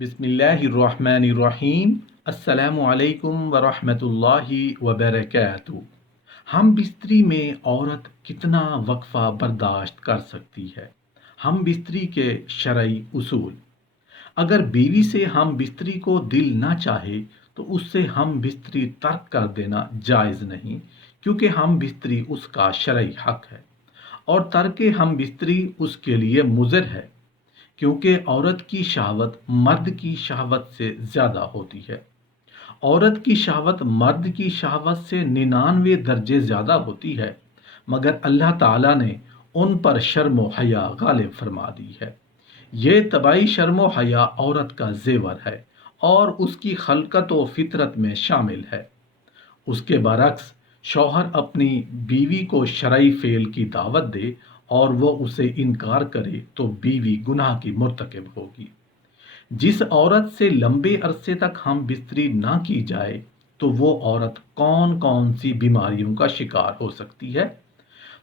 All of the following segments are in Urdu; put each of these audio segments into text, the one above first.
بسم اللہ الرحمن الرحیم۔ السلام علیکم ورحمۃ اللہ وبرکاتہ۔ ہم بستری میں عورت کتنا وقفہ برداشت کر سکتی ہے؟ ہم بستری کے شرعی اصول۔ اگر بیوی سے ہم بستری کو دل نہ چاہے تو اس سے ہم بستری ترک کر دینا جائز نہیں، کیونکہ ہم بستری اس کا شرعی حق ہے، اور ترک ہم بستری اس کے لیے مضر ہے، کیونکہ عورت کی شہوت مرد کی شہوت سے زیادہ ہوتی ہے۔ عورت کی شہوت مرد کی شہوت سے 99 درجے زیادہ ہوتی ہے، مگر اللہ تعالیٰ نے ان پر شرم و حیا غالب فرما دی ہے۔ یہ طبعی شرم و حیا عورت کا زیور ہے اور اس کی خلقت و فطرت میں شامل ہے۔ اس کے برعکس شوہر اپنی بیوی کو شرعی فعل کی دعوت دے اور وہ اسے انکار کرے تو بیوی گناہ کی مرتکب ہوگی۔ جس عورت سے لمبے عرصے تک ہم بستری نہ کی جائے تو وہ عورت کون کون سی بیماریوں کا شکار ہو سکتی ہے؟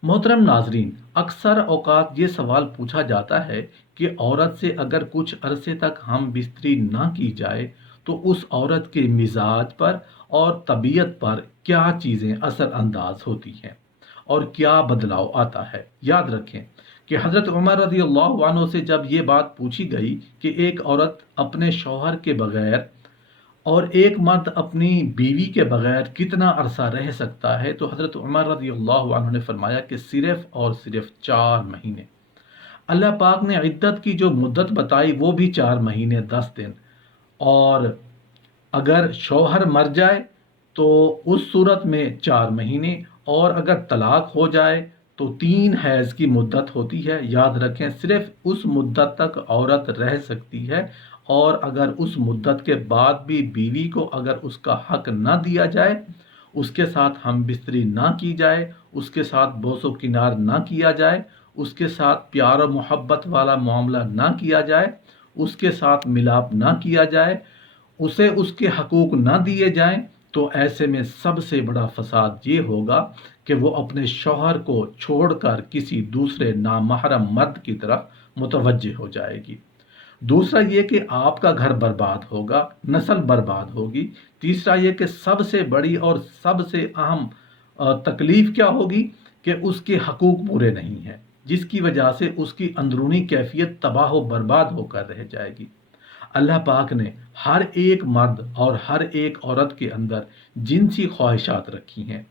محترم ناظرین، اکثر اوقات یہ سوال پوچھا جاتا ہے کہ عورت سے اگر کچھ عرصے تک ہم بستری نہ کی جائے تو اس عورت کے مزاج پر اور طبیعت پر کیا چیزیں اثر انداز ہوتی ہیں اور کیا بدلاؤ آتا ہے۔ یاد رکھیں کہ حضرت عمر رضی اللہ عنہ سے جب یہ بات پوچھی گئی کہ ایک عورت اپنے شوہر کے بغیر اور ایک مرد اپنی بیوی کے بغیر کتنا عرصہ رہ سکتا ہے، تو حضرت عمر رضی اللہ عنہ نے فرمایا کہ صرف اور صرف 4 مہینے۔ اللہ پاک نے عدت کی جو مدت بتائی وہ بھی 4 مہینے 10 دن، اور اگر شوہر مر جائے تو اس صورت میں 4 مہینے، اور اگر طلاق ہو جائے تو 3 حیض کی مدت ہوتی ہے۔ یاد رکھیں صرف اس مدت تک عورت رہ سکتی ہے، اور اگر اس مدت کے بعد بھی بیوی کو اگر اس کا حق نہ دیا جائے، اس کے ساتھ ہم بستری نہ کی جائے، اس کے ساتھ بوس و کنار نہ کیا جائے، اس کے ساتھ پیار و محبت والا معاملہ نہ کیا جائے، اس کے ساتھ ملاپ نہ کیا جائے، اسے اس کے حقوق نہ دیے جائیں، تو ایسے میں سب سے بڑا فساد یہ ہوگا کہ وہ اپنے شوہر کو چھوڑ کر کسی دوسرے نامحرم مرد کی طرف متوجہ ہو جائے گی۔ دوسرا یہ کہ آپ کا گھر برباد ہوگا، نسل برباد ہوگی۔ تیسرا یہ کہ سب سے بڑی اور سب سے اہم تکلیف کیا ہوگی کہ اس کے حقوق پورے نہیں ہیں، جس کی وجہ سے اس کی اندرونی کیفیت تباہ و برباد ہو کر رہ جائے گی۔ اللہ پاک نے ہر ایک مرد اور ہر ایک عورت کے اندر جنسی خواہشات رکھی ہیں،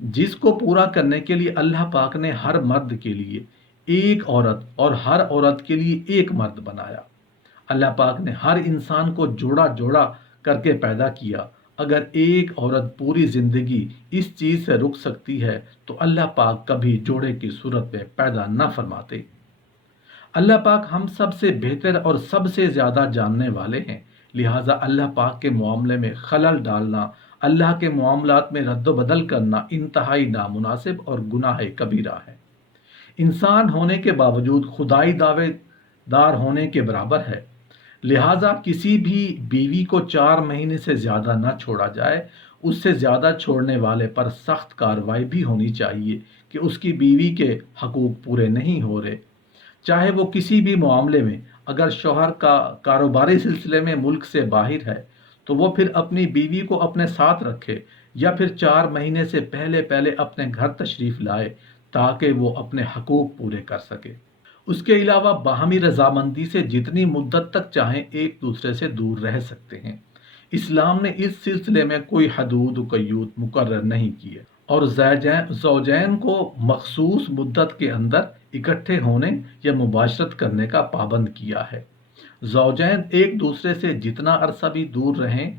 جس کو پورا کرنے کے لیے اللہ پاک نے ہر مرد کے لیے ایک عورت اور ہر عورت کے لیے ایک مرد بنایا۔ اللہ پاک نے ہر انسان کو جوڑا جوڑا کر کے پیدا کیا۔ اگر ایک عورت پوری زندگی اس چیز سے رک سکتی ہے تو اللہ پاک کبھی جوڑے کی صورت میں پیدا نہ فرماتے۔ اللہ پاک ہم سب سے بہتر اور سب سے زیادہ جاننے والے ہیں، لہٰذا اللہ پاک کے معاملے میں خلل ڈالنا، اللہ کے معاملات میں رد و بدل کرنا انتہائی نامناسب اور گناہ کبیرہ ہے۔ انسان ہونے کے باوجود خدائی دعوے دار ہونے کے برابر ہے، لہٰذا کسی بھی بیوی کو 4 مہینے سے زیادہ نہ چھوڑا جائے۔ اس سے زیادہ چھوڑنے والے پر سخت کارروائی بھی ہونی چاہیے کہ اس کی بیوی کے حقوق پورے نہیں ہو رہے۔ چاہے وہ کسی بھی معاملے میں، اگر شوہر کا کاروباری سلسلے میں ملک سے باہر ہے تو وہ پھر اپنی بیوی کو اپنے ساتھ رکھے، یا پھر 4 مہینے سے پہلے اپنے گھر تشریف لائے تاکہ وہ اپنے حقوق پورے کر سکے۔ اس کے علاوہ باہمی رضامندی سے جتنی مدت تک چاہیں ایک دوسرے سے دور رہ سکتے ہیں۔ اسلام نے اس سلسلے میں کوئی حدود و قیود مقرر نہیں کیے، اور زوجین کو مخصوص مدت کے اندر اکٹھے ہونے یا مباشرت کرنے کا پابند کیا ہے۔ زوجین ایک دوسرے سے جتنا عرصہ بھی دور رہیں،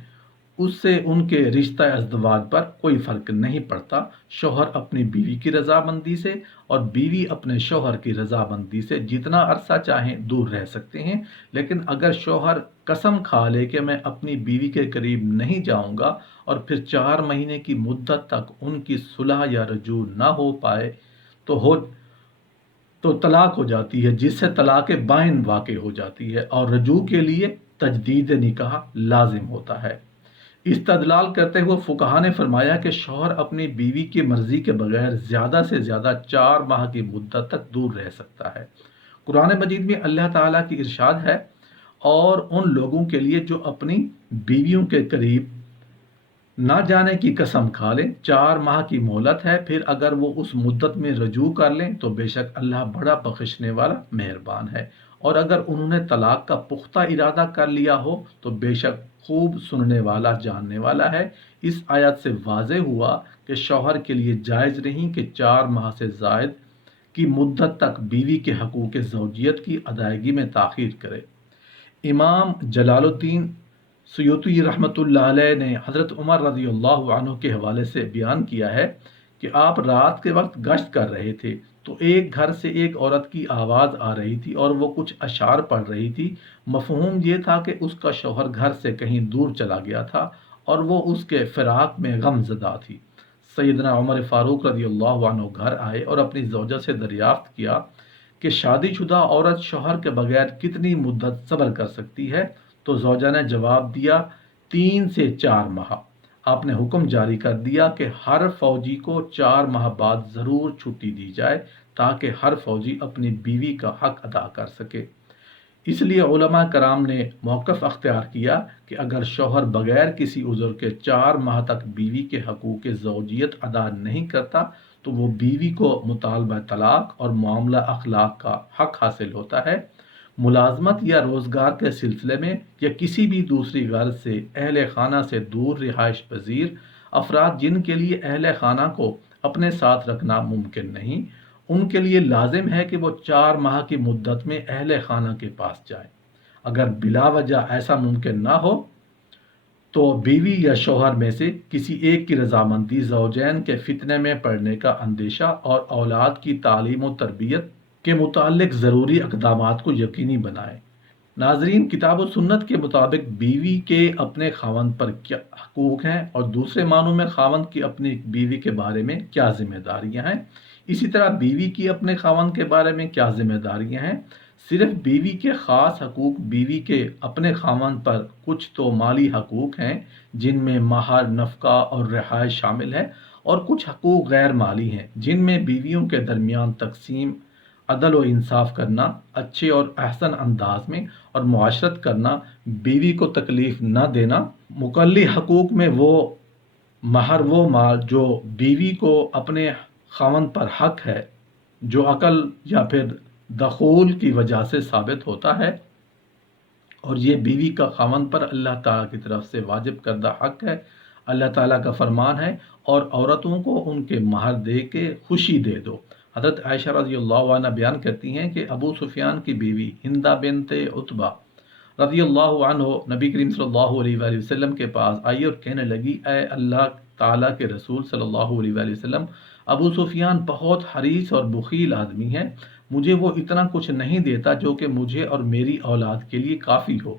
اس سے ان کے رشتہ ازدواج پر کوئی فرق نہیں پڑتا۔ شوہر اپنی بیوی کی رضامندی سے اور بیوی اپنے شوہر کی رضامندی سے جتنا عرصہ چاہیں دور رہ سکتے ہیں، لیکن اگر شوہر قسم کھا لے کہ میں اپنی بیوی کے قریب نہیں جاؤں گا اور پھر 4 مہینے کی مدت تک ان کی صلح یا رجوع نہ ہو پائے تو طلاق ہو جاتی ہے، جس سے طلاق بائن واقع ہو جاتی ہے، اور رجوع کے لیے تجدید نکاح لازم ہوتا ہے۔ استدلال کرتے ہوئے فقہا نے فرمایا کہ شوہر اپنی بیوی کی مرضی کے بغیر زیادہ سے زیادہ 4 ماہ کی مدت تک دور رہ سکتا ہے۔ قرآن مجید میں اللہ تعالیٰ کی ارشاد ہے، اور ان لوگوں کے لیے جو اپنی بیویوں کے قریب نہ جانے کی قسم کھا لیں 4 ماہ کی مہلت ہے، پھر اگر وہ اس مدت میں رجوع کر لیں تو بے شک اللہ بڑا بخشنے والا مہربان ہے، اور اگر انہوں نے طلاق کا پختہ ارادہ کر لیا ہو تو بے شک خوب سننے والا جاننے والا ہے۔ اس آیت سے واضح ہوا کہ شوہر کے لیے جائز نہیں کہ 4 ماہ سے زائد کی مدت تک بیوی کے حقوق زوجیت کی ادائیگی میں تاخیر کرے۔ امام جلال الدین سیوطی رحمۃ اللہ علیہ نے حضرت عمر رضی اللہ عنہ کے حوالے سے بیان کیا ہے کہ آپ رات کے وقت گشت کر رہے تھے تو ایک گھر سے ایک عورت کی آواز آ رہی تھی اور وہ کچھ اشعار پڑھ رہی تھی۔ مفہوم یہ تھا کہ اس کا شوہر گھر سے کہیں دور چلا گیا تھا اور وہ اس کے فراق میں غم زدہ تھی۔ سیدنا عمر فاروق رضی اللہ عنہ گھر آئے اور اپنی زوجہ سے دریافت کیا کہ شادی شدہ عورت شوہر کے بغیر کتنی مدت صبر کر سکتی ہے؟ تو زوجہ نے جواب دیا 3 سے 4 ماہ۔ آپ نے حکم جاری کر دیا کہ ہر فوجی کو 4 ماہ بعد ضرور چھٹی دی جائے تاکہ ہر فوجی اپنی بیوی کا حق ادا کر سکے۔ اس لیے علماء کرام نے موقف اختیار کیا کہ اگر شوہر بغیر کسی عذر کے 4 ماہ تک بیوی کے حقوق زوجیت ادا نہیں کرتا تو وہ بیوی کو مطالبہ طلاق اور معاملہ اخلاق کا حق حاصل ہوتا ہے۔ ملازمت یا روزگار کے سلسلے میں یا کسی بھی دوسری غرض سے اہل خانہ سے دور رہائش پذیر افراد جن کے لیے اہل خانہ کو اپنے ساتھ رکھنا ممکن نہیں، ان کے لیے لازم ہے کہ وہ 4 ماہ کی مدت میں اہل خانہ کے پاس جائیں۔ اگر بلا وجہ ایسا ممکن نہ ہو تو بیوی یا شوہر میں سے کسی ایک کی رضامندی زوجین کے فتنے میں پڑنے کا اندیشہ اور اولاد کی تعلیم و تربیت کے متعلق ضروری اقدامات کو یقینی بنائیں۔ ناظرین، کتاب و سنت کے مطابق بیوی کے اپنے خاوند پر کیا حقوق ہیں اور دوسرے معنوں میں خاوند کی اپنی بیوی کے بارے میں کیا ذمہ داریاں ہیں، اسی طرح بیوی کی اپنے خاوند کے بارے میں کیا ذمہ داریاں ہیں۔ صرف بیوی کے خاص حقوق بیوی کے اپنے خاوند پر کچھ تو مالی حقوق ہیں جن میں مہر، نفقہ اور رہائش شامل ہے، اور کچھ حقوق غیر مالی ہیں جن میں بیویوں کے درمیان تقسیم، عدل و انصاف کرنا اچھے اور احسن انداز میں اور معاشرت کرنا، بیوی کو تکلیف نہ دینا۔ مکلی حقوق میں وہ مہر وہ مال جو بیوی کو اپنے خاوند پر حق ہے جو عقل یا پھر دخول کی وجہ سے ثابت ہوتا ہے، اور یہ بیوی کا خاوند پر اللہ تعالیٰ کی طرف سے واجب کردہ حق ہے۔ اللہ تعالیٰ کا فرمان ہے اور عورتوں کو ان کے مہر دے کے خوشی دے دو۔ حضرت عائشہ رضی اللہ عنہ بیان کرتی ہیں کہ ابو سفیان کی بیوی ہندہ بنت عتبہ رضی اللہ عنہ نبی کریم صلی اللہ علیہ وآلہ وسلم کے پاس آئی اور کہنے لگی، اے اللہ تعالیٰ کے رسول صلی اللہ علیہ وآلہ وسلم، ابو سفیان بہت حریص اور بخیل آدمی ہے، مجھے وہ اتنا کچھ نہیں دیتا جو کہ مجھے اور میری اولاد کے لیے کافی ہو۔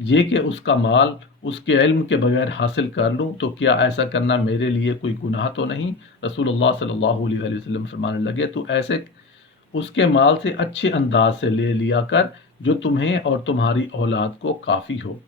یہ کہ اس کا مال اس کے علم کے بغیر حاصل کر لوں تو کیا ایسا کرنا میرے لیے کوئی گناہ تو نہیں؟ رسول اللہ صلی اللہ علیہ وآلہ وسلم فرمانے لگے، تو ایسے اس کے مال سے اچھے انداز سے لے لیا کر جو تمہیں اور تمہاری اولاد کو کافی ہو۔